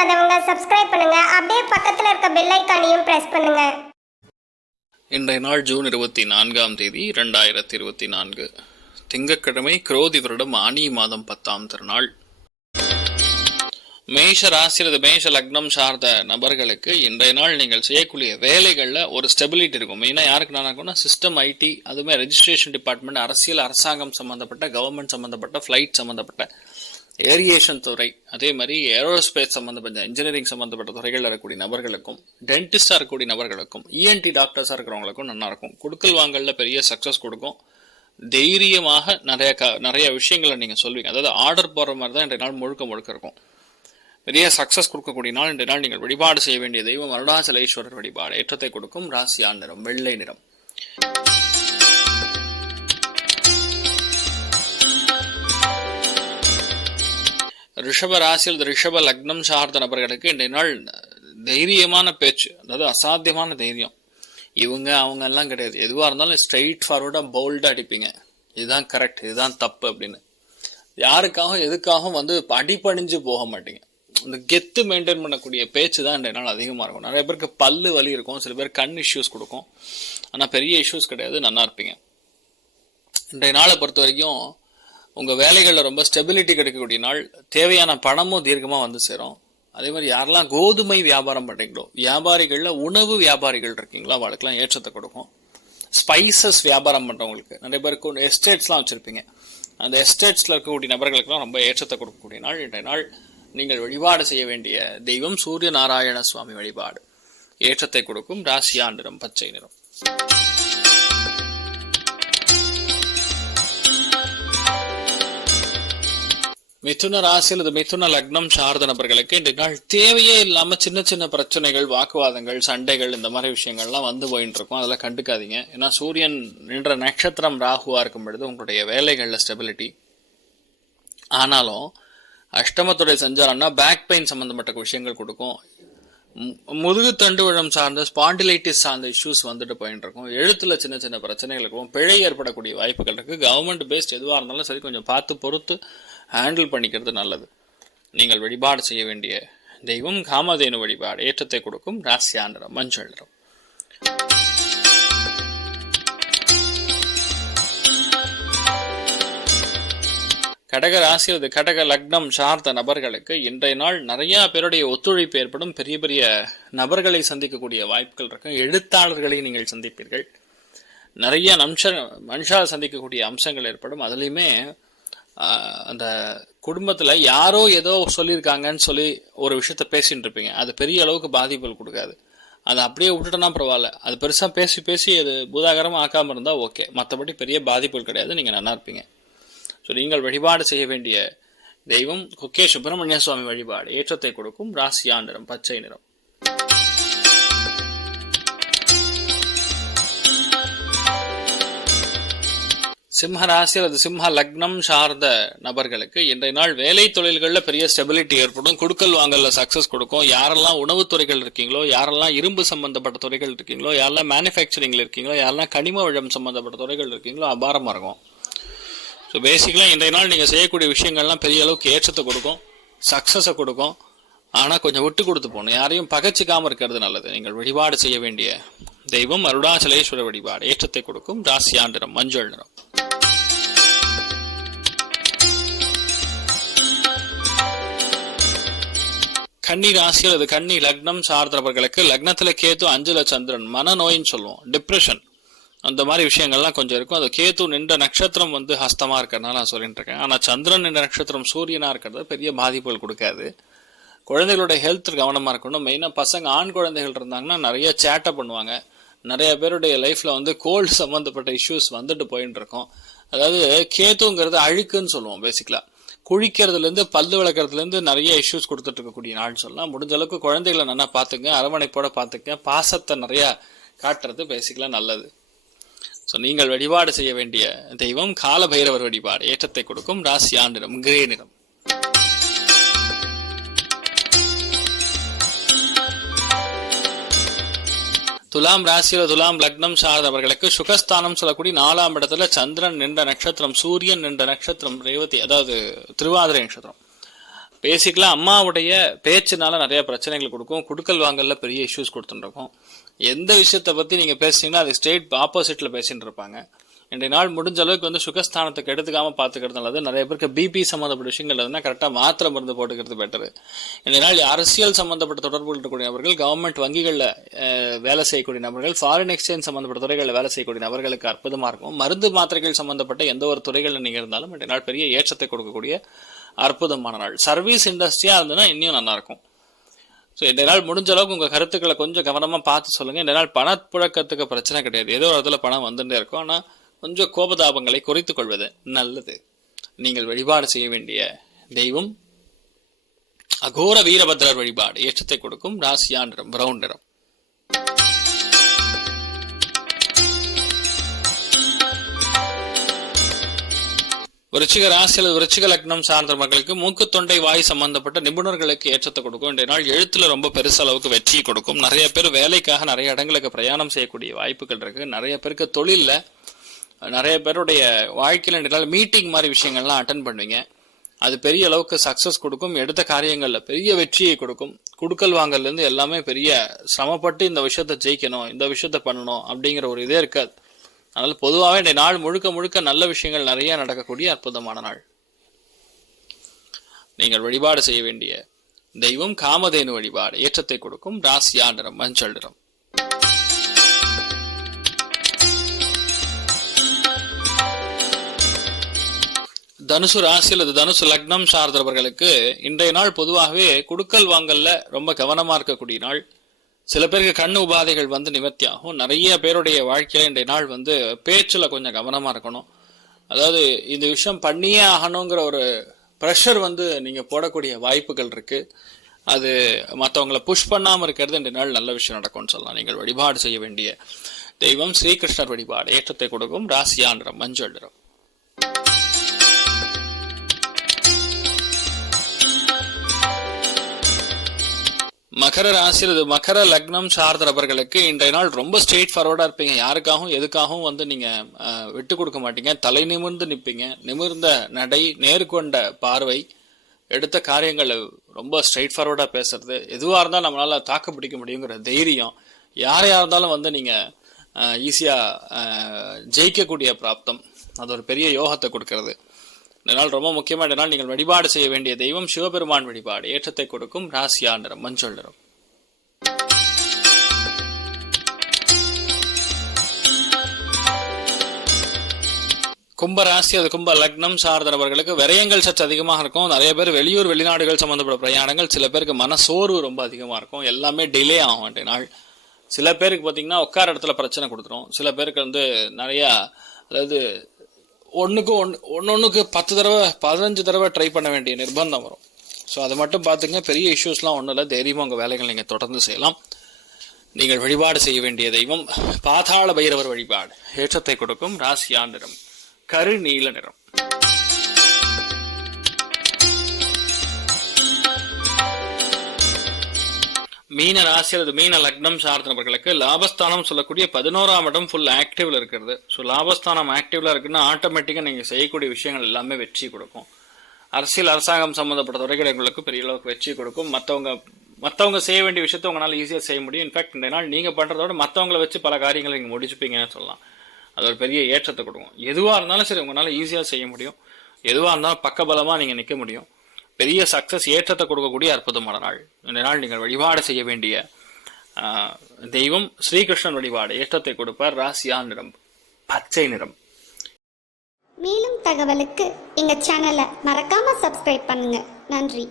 பண்ணாதவங்க சப்ஸ்கிரைப் பண்ணுங்க. அப்படியே பக்கத்துல இருக்க பெல் ஐக்கானையும் பிரஸ் பண்ணுங்க. இன்றைய நாள் ஜூன் இருபத்தி நான்காம் தேதி இரண்டாயிரத்தி இருபத்தி நான்கு திங்கட்கிழமை குரோதி வருடம் ஆனி மாதம் பத்தாம் திருநாள். மேஷ ராசிரது மேஷ லக்னம் சார்ந்த நபர்களுக்கு இன்றைய நாள் நீங்கள் செய்யக்கூடிய வேலைகளில் ஒரு ஸ்டெபிலிட்டி இருக்கும். மெயினாக யாருக்கு நான் இருக்கும்னா சிஸ்டம் ஐடி அதுமாதிரி ரெஜிஸ்ட்ரேஷன் டிபார்ட்மெண்ட் அரசியல் அரசாங்கம் சம்மந்தப்பட்ட கவர்மெண்ட் சம்மந்தப்பட்ட ஃப்ளைட் சம்மந்தப்பட்ட ஏரியேஷன் துறை அதே மாதிரி ஏரோஸ்பேஸ் சம்மந்தப்பட்ட இன்ஜினியரிங் சம்மந்தப்பட்ட துறைகளில் இருக்கக்கூடிய நபர்களுக்கும் டென்டிஸ்டாக இருக்கக்கூடிய நபர்களுக்கும் இஎன்டி டாக்டர்ஸாக இருக்கிறவங்களுக்கும் நல்லா இருக்கும். கொடுக்கல் வாங்கலில் பெரிய சக்ஸஸ் கொடுக்கும். தைரியமாக நிறைய க நிறைய விஷயங்களை நீங்கள் சொல்வீங்க. அதாவது ஆர்டர் போடுற மாதிரி தான் இன்றைய நாள் முழுக்க முழுக்க இருக்கும். பெரிய சக்ஸஸ் கொடுக்கக்கூடிய நாள் இன்றைய நாள் நீங்கள் வழிபாடு செய்ய வேண்டிய தெய்வம் அருணாச்சலேஸ்வரர் வழிபாடு. ஏற்றத்தை கொடுக்கும். ராசியான் நிறம் வெள்ளை நிறம். ரிஷப ராசியில் ரிஷப லக்னம் சார்ந்த நபர்களுக்கு இன்றைய நாள் தைரியமான பேச்சு அதாவது அசாத்தியமான தைரியம். இவங்க அவங்க எல்லாம் கிடையாது. எதுவாக இருந்தாலும் ஸ்ட்ரைட் ஃபார்வர்டாக போல்டாக அடிப்பீங்க. இதுதான் கரெக்ட் இதுதான் தப்பு அப்படின்னு. யாருக்காகவும் எதுக்காகவும் வந்து அடிபணிஞ்சு போக மாட்டீங்க. இந்த கெத்து மெயின்டைன் பண்ணக்கூடிய பேச்சு தான் இன்றைய நாள் அதிகமாக இருக்கும். நிறைய பேருக்கு பல்லு வலி இருக்கும். சில பேர் கண் இஷ்யூஸ் கொடுக்கும். ஆனால் பெரிய இஷ்யூஸ் கிடையாது. நல்லா இருப்பீங்க. இன்றைய நாளை பொறுத்த வரைக்கும் உங்கள் வேலைகளில் ரொம்ப ஸ்டெபிலிட்டி கிடைக்கக்கூடிய நாள் தேவையான பணமும் தீர்க்கமாக வந்து சேரும். அதே மாதிரி யாரெல்லாம் கோதுமை வியாபாரம் பண்ணுறீங்களோ வியாபாரிகளில் உணவு வியாபாரிகள் இருக்கீங்களோ அவளுக்குலாம் ஏற்றத்தை கொடுக்கும். ஸ்பைசஸ் வியாபாரம் பண்ணுறவங்களுக்கு நிறைய பேருக்கு எஸ்டேட்ஸ்லாம் வச்சுருப்பீங்க. அந்த எஸ்டேட்ஸில் இருக்கக்கூடிய நபர்களுக்கெல்லாம் ரொம்ப ஏற்றத்தை கொடுக்கக்கூடிய நாள். இன்றைய நாள் நீங்கள் வழிபாடு செய்ய வேண்டிய தெய்வம் சூரிய நாராயண சுவாமி வழிபாடு. ஏற்றத்தை கொடுக்கும் ராசியா நிறம் பச்சை நிறம். மிதுன ராசி அல்லது மிதுன லக்னம் சார்ந்த நபர்களுக்கு இன்றைய நாள் தேவையே இல்லாம சின்ன சின்ன பிரச்சனைகள் வாக்குவாதங்கள் சண்டைகள் இந்த மாதிரி விஷயங்கள்லாம் வந்து போயிட்டு இருக்கும் அதெல்லாம் கண்டுக்காதீங்க. ஏன்னா சூரியன் நின்ற நட்சத்திரம் ராகுவா இருக்கும் பொழுது உங்களுடைய வேலைகளில் ஸ்டெபிலிட்டி ஆனாலும் அஷ்டமத்துடைய சஞ்சாரம்னா பேக் பெயின் சம்மந்தப்பட்ட விஷயங்கள் கொடுக்கும். முதுகு தண்டுவழம் சார்ந்த ஸ்பாண்டிலைட்டிஸ் சார்ந்த இஷ்யூஸ் வந்துட்டு போயிட்டு இருக்கும். எழுத்துல சின்ன சின்ன பிரச்சனைகள் இருக்கும். பிழை ஏற்படக்கூடிய வாய்ப்புகள் இருக்கு. கவர்மெண்ட் பேஸ்ட் எதுவாக இருந்தாலும் சரி கொஞ்சம் பார்த்து பொறுத்து ஹேண்டில் பண்ணிக்கிறது நல்லது. நீங்கள் வழிபாடு செய்ய வேண்டிய தெய்வம் காமதேனு வழிபாடு ஏற்றத்தை கொடுக்கும். ராசியா மஞ்சள் நிறம். கடக ராசி அல்லது கடக லக்னம் சார்ந்த நபர்களுக்கு இன்றைய நாள் நிறைய பேருடைய ஒத்துழைப்பு ஏற்படும். பெரிய பெரிய நபர்களை சந்திக்கக்கூடிய வாய்ப்புகள் இருக்கும். எழுத்தாளர்களை நீங்கள் சந்திப்பீர்கள். நிறைய நம்ச மனுஷால சந்திக்கக்கூடிய அம்சங்கள் ஏற்படும். அதுலேயுமே அந்த குடும்பத்தில் யாரோ ஏதோ சொல்லியிருக்காங்கன்னு சொல்லி ஒரு விஷயத்த பேசிட்டு இருப்பீங்க. அது பெரிய அளவுக்கு பாதிப்புகள் கொடுக்காது. அதை அப்படியே விட்டுட்டோன்னா பரவாயில்ல. அது பெருசாக பேசி பேசி அது பூதாகரமாக ஆக்காமல் இருந்தால் ஓகே. மற்றபடி பெரிய பாதிப்புகள் கிடையாது. நீங்கள் நல்லா இருப்பீங்க. ஸோ நீங்கள் வழிபாடு செய்ய வேண்டிய தெய்வம் குக்கே சுப்பிரமணிய சுவாமி வழிபாடு. ஏற்றத்தை கொடுக்கும் ராசியா நிறம் பச்சை நிறம். சிம்ம ராசி அல்லது சிம்ம லக்னம் சார்ந்த நபர்களுக்கு இன்றைய நாள் வேலை தொழில்களில் பெரிய ஸ்டெபிலிட்டி ஏற்படும். குடுக்கல் வாங்கல சக்சஸ் கொடுக்கும். யாரெல்லாம் உணவுத் துறைகள் இருக்கீங்களோ யாரெல்லாம் இரும்பு சம்பந்தப்பட்ட துறைகள் இருக்கீங்களோ யாரெல்லாம் மேனுஃபேக்சரிங்ல இருக்கீங்களோ யாரெல்லாம் கனிம வளம் சம்பந்தப்பட்ட துறைகள் இருக்கீங்களோ அபாரமாக இருக்கும் ஸோ பேசிக்கலாக இன்றைய நாள் நீங்கள் செய்யக்கூடிய விஷயங்கள்லாம் பெரிய அளவுக்கு ஏற்றத்தை கொடுக்கும் சக்ஸஸை கொடுக்கும். ஆனால் கொஞ்சம் விட்டு கொடுத்து போகணும். யாரையும் பகச்சிக்காமல் இருக்கிறது நல்லது. நீங்கள் வழிபாடு செய்ய வேண்டிய தெய்வம் அருணாச்சலேஸ்வர வழிபாடு. ஏற்றத்தை கொடுக்கும் ராசியாண்டிரம் மஞ்சள் நிறம். கன்னி ராசி அல்லது கன்னி லக்னம் சார்ந்தவர்களுக்கு லக்னத்துல கேத்து அஞ்சல சந்திரன் மனநோயின்னு சொல்லுவோம். டிப்ரெஷன் அந்த மாதிரி விஷயங்கள்லாம் கொஞ்சம் இருக்கும். அது கேத்து நின்ற நட்சத்திரம் வந்து ஹஸ்தமாக இருக்கிறதுனால நான் சொல்லிட்டு இருக்கேன் ஆனால் சந்திரன் நின்ற நட்சத்திரம் சூரியனாக இருக்கிறது பெரிய பாதிப்புகள் கொடுக்காது. குழந்தைகளோட ஹெல்த் கவனமாக இருக்கணும். மெயினாக பசங்க ஆண் குழந்தைகள் இருந்தாங்கன்னா நிறைய சேட்டை பண்ணுவாங்க. நிறைய பேருடைய லைஃப்பில் வந்து கோல்டு சம்மந்தப்பட்ட இஷ்யூஸ் வந்துட்டு போயின்னு இருக்கும் அதாவது கேத்துங்கிறது அழுக்குன்னு சொல்லுவோம் பேசிக்கலாக குழிக்கிறதுலேருந்து பல்லு விளக்கறதுல நிறைய இஷ்யூஸ் கொடுத்துட்டு இருக்கக்கூடிய நாள் சொல்லலாம். முடிஞ்ச அளவுக்கு குழந்தைகளை நல்லா பார்த்துங்க அரவணைப்போட பாத்துக்க பாசத்தை நிறையா காட்டுறது பேசிக்கலா நல்லது. ஸோ நீங்கள் வழிபாடு செய்ய வேண்டிய தெய்வம் கால பைரவர் வழிபாடு ஏற்றத்தை கொடுக்கும் ராசி ஆண்டிடம் கிரே நிறம். துலாம் ராசியில துலாம் லக்னம் சார்ந்தவர்களுக்கு சுகஸ்தானம் சொல்லக்கூடிய நாலாம் இடத்துல சந்திரன் நின்ற நட்சத்திரம் சூரியன் நின்ற நட்சத்திரம் ரேவதி அதாவது திருவாதிரை நட்சத்திரம். பேசிக்கலாக அம்மாவுடைய பேச்சுனால நிறைய பிரச்சனைகள் கொடுக்கும். குடுக்கல் வாங்கல்ல பெரிய இஷ்யூஸ் கொடுத்துருக்கும் எந்த விஷயத்தை பற்றி நீங்கள் பேசுனீங்கன்னா அது ஸ்டேட் ஆப்போசிட்டில் பேசிட்டு இருப்பாங்க. இன்றைய நாள் முடிஞ்ச அளவுக்கு வந்து சுகஸ்தானத்தை கெடுத்துக்காமல் பார்த்துக்கிறது நல்லது. நிறைய பேருக்கு பிபி சம்மந்தப்பட்ட விஷயங்கள் எதுனா கரெக்டாக மாத்திரை மருந்து போட்டுக்கிறது பெட்டரு இன்றைய நாள் அரசியல் சம்மந்தப்பட்ட தொடர்பு இருக்கக்கூடிய நபர்கள் கவர்மெண்ட் வங்கிகளில் வேலை செய்யக்கூடிய நபர்கள் ஃபாரின் எக்ஸ்சேஞ்ச் சம்மந்தப்பட்ட துறைகளில் வேலை செய்யக்கூடிய நபர்களுக்கு அற்புதமாக இருக்கும். மருந்து மாத்திரைகள் சம்மந்தப்பட்ட எந்த ஒரு துறைகளில் நீங்கள் இருந்தாலும் இன்றைய நாள் பெரிய ஏற்றத்தை கொடுக்கக்கூடிய அற்புதமான நாள். சர்வீஸ் இண்டஸ்ட்ரியாக இருந்ததுன்னா இன்னும் நல்லாயிருக்கும் ஸோ இந்த நாள் முடிஞ்ச அளவுக்கு உங்கள் கருத்துக்களை கொஞ்சம் கவனமாக பார்த்து சொல்லுங்கள் இந்த நாள் பணப்புழக்கத்துக்கு பிரச்சனை கிடையாது. ஏதோ ஒரு இடத்துல பணம் வந்துட்டே இருக்கும். ஆனால் கொஞ்சம் கோபதாபங்களை குறைத்து கொள்வது நல்லது. நீங்கள் வழிபாடு செய்ய வேண்டிய தெய்வம் அகோர வீரபத்ரர் வழிபாடு ஏற்றத்தை கொடுக்கும். ராசியா நிறம் பிரவுன் நிறம் விருச்சிக ராசியில் விருச்சிக லக்னம் சார்ந்த மக்களுக்கு மூக்கு தொண்டை வாய் சம்பந்தப்பட்ட நிபுணர்களுக்கு ஏற்றத்தை கொடுக்கும். இன்றைய நாள் எழுத்துல ரொம்ப பெருசளவுக்கு வெற்றியை கொடுக்கும். நிறைய பேர் வேலைக்காக நிறைய இடங்களுக்கு பிரயாணம் செய்யக்கூடிய வாய்ப்புகள் இருக்கு. நிறைய பேருக்கு தொழிலில் நிறைய பேருடைய வாழ்க்கையில் இன்றைய நாள் மீட்டிங் மாதிரி விஷயங்கள்லாம் அட்டன் பண்ணுவீங்க. அது பெரிய அளவுக்கு சக்சஸ் கொடுக்கும். எடுத்த காரியங்களில் பெரிய வெற்றியை கொடுக்கும். குடுக்கல் வாங்கல்லேருந்து எல்லாமே பெரிய சிரமப்பட்டு இந்த விஷயத்த ஜெயிக்கணும் இந்த விஷயத்த பண்ணணும் அப்படிங்கிற ஒரு இதே இருக்காது. அதனால பொதுவாகவே இந்த நாள் முழுக்க முழுக்க நல்ல விஷயங்கள் நிறைய நடக்கக்கூடிய அற்புதமான நாள். நீங்கள் வழிபாடு செய்ய வேண்டிய தெய்வம் காமதேனு வழிபாடு ஏற்றத்தை கொடுக்கும் ராசியா நிறம் மஞ்சள் நிறம். தனுசு ராசி அல்லது தனுசு லக்னம் சார்ந்தவர்களுக்கு இன்றைய நாள் பொதுவாகவே குடுக்கல் வாங்கல்ல ரொம்ப கவனமா இருக்கக்கூடிய நாள். சில பேருக்கு கண்ணு உபாதைகள் வந்து நிவர்த்தி ஆகும் நிறைய பேருடைய வாழ்க்கையில் இன்றைய நாள் வந்து பேச்சில் கொஞ்சம் கவனமாக இருக்கணும். அதாவது இந்த விஷயம் பண்ணியே ஆகணுங்கிற ஒரு ப்ரெஷர் வந்து நீங்கள் போடக்கூடிய வாய்ப்புகள் இருக்குது அது மற்றவங்களை புஷ் பண்ணாமல் இருக்கிறது இன்றைய நாள் நல்ல விஷயம் நடக்கும்னு சொல்லலாம். நீங்கள் வழிபாடு செய்ய வேண்டிய தெய்வம் ஸ்ரீகிருஷ்ணர் வழிபாடு. ஏற்றத்தை கொடுக்கும் ராசியா நிறம் மஞ்சள் நிறம். மகர ராசி அல்லது மகர லக்னம் சார்ந்த நபர்களுக்கு இன்றைய நாள் ரொம்ப ஸ்ட்ரெயிட் ஃபார்வர்டா இருப்பீங்க. யாருக்காகவும் எதுக்காகவும் வந்து நீங்க விட்டு கொடுக்க மாட்டீங்க. தலை நிமிர்ந்து நிற்பீங்க நிமிர்ந்த நடை நேர்கொண்ட பார்வை எடுத்த காரியங்களை ரொம்ப ஸ்ட்ரெயிட் ஃபார்வர்டா பேசுறது. எதுவா இருந்தால் நம்மளால தாக்கு பிடிக்க முடியுங்கிற தைரியம். யாரையா இருந்தாலும் வந்து நீங்க ஈஸியா ஜெயிக்கக்கூடிய பிராப்தம். அது ஒரு பெரிய யோகத்தை கொடுக்கறது. இந்த நாள் ரொம்ப முக்கியமான நாள் நீங்கள் வழிபாடு செய்ய வேண்டிய தெய்வம் சிவபெருமான் வழிபாடு. ஏற்றத்தை கொடுக்கும் ராசியா நிறம் மஞ்சள் நிறம். கும்ப ராசி அது கும்ப லக்னம் சார்ந்தவர்களுக்கு விரயங்கள் சற்று அதிகமாக இருக்கும். நிறைய பேர் வெளியூர் வெளிநாடுகள் சம்பந்தப்பட்ட பிரயாணங்கள் சில பேருக்கு மனசோர்வு ரொம்ப அதிகமாக இருக்கும். எல்லாமே டிலே ஆகும் அன்றைய நாள். சில பேருக்கு பார்த்தீங்கன்னா உட்கார இடத்துல பிரச்சனை கொடுத்துரும். சில பேருக்கு வந்து நிறையா அதாவது ஒன்றுக்கு ஒன்று ஒன்று ஒன்றுக்கு பத்து தடவை பதினஞ்சு தடவை ட்ரை பண்ண வேண்டிய நிர்பந்தம் வரும். ஸோ அதை மட்டும் பார்த்துங்க. பெரிய இஷ்யூஸ்லாம் ஒன்றும் இல்லை தைரியமாக உங்கள் வேலைகள் நீங்கள் தொடர்ந்து செய்யலாம். நீங்கள் வழிபாடு செய்ய வேண்டிய தெய்வம் பாதாள பைரவர் வழிபாடு ஏற்றத்தை கொடுக்கும் ராசியா நிறம் கரு நீல நிறம். மீன ராசி அல்லது மீன லக்னம் சார்ந்த நபர்களுக்கு லாபஸ்தானம் சொல்லக்கூடிய பதினோராம் இடம் ஃபுல் ஆக்டிவ்ல இருக்கிறது. ஸோ லாபஸ்தானம் ஆக்டிவ்ல இருக்குன்னா ஆட்டோமேட்டிக்காக நீங்கள் செய்யக்கூடிய விஷயங்கள் எல்லாமே வெற்றி கொடுக்கும். அரசியல் அரசாங்கம் சம்மந்தப்பட்ட எங்களுக்கு பெரிய அளவுக்கு வெற்றி கொடுக்கும். மற்றவங்க மற்றவங்க செய்ய வேண்டிய விஷயத்த உங்களால் ஈஸியாக செய்ய முடியும். இன்ஃபேக்ட் இந்த நாள் நீங்கள் பண்ணுறதோட மற்றவங்கள வச்சு பல காரியங்களை நீங்கள் முடிச்சுப்பீங்கன்னு சொல்லலாம். அது ஒரு பெரிய ஏற்றத்தை கொடுக்கும். எதுவாக இருந்தாலும் சரி உங்களால் ஈஸியாக செய்ய முடியும். எதுவாக இருந்தாலும் பக்கபலமாக நீங்கள் நிற்க முடியும். பெரிய சக்சஸ் ஏற்றத்தை கொடுக்கக்கூடிய அற்புதமான நாள் இந்த நாள் நீங்கள் வழிபாடு செய்ய வேண்டிய ஆஹ், தெய்வம் ஸ்ரீகிருஷ்ணன் வழிபாடு ஏற்றத்தை கொடுப்பார். ராசியா நிறம் பச்சை நிறம். மேலும் தகவலுக்கு எங்க சேனலை மறக்காம சப்ஸ்கிரைப் பண்ணுங்க. நன்றி.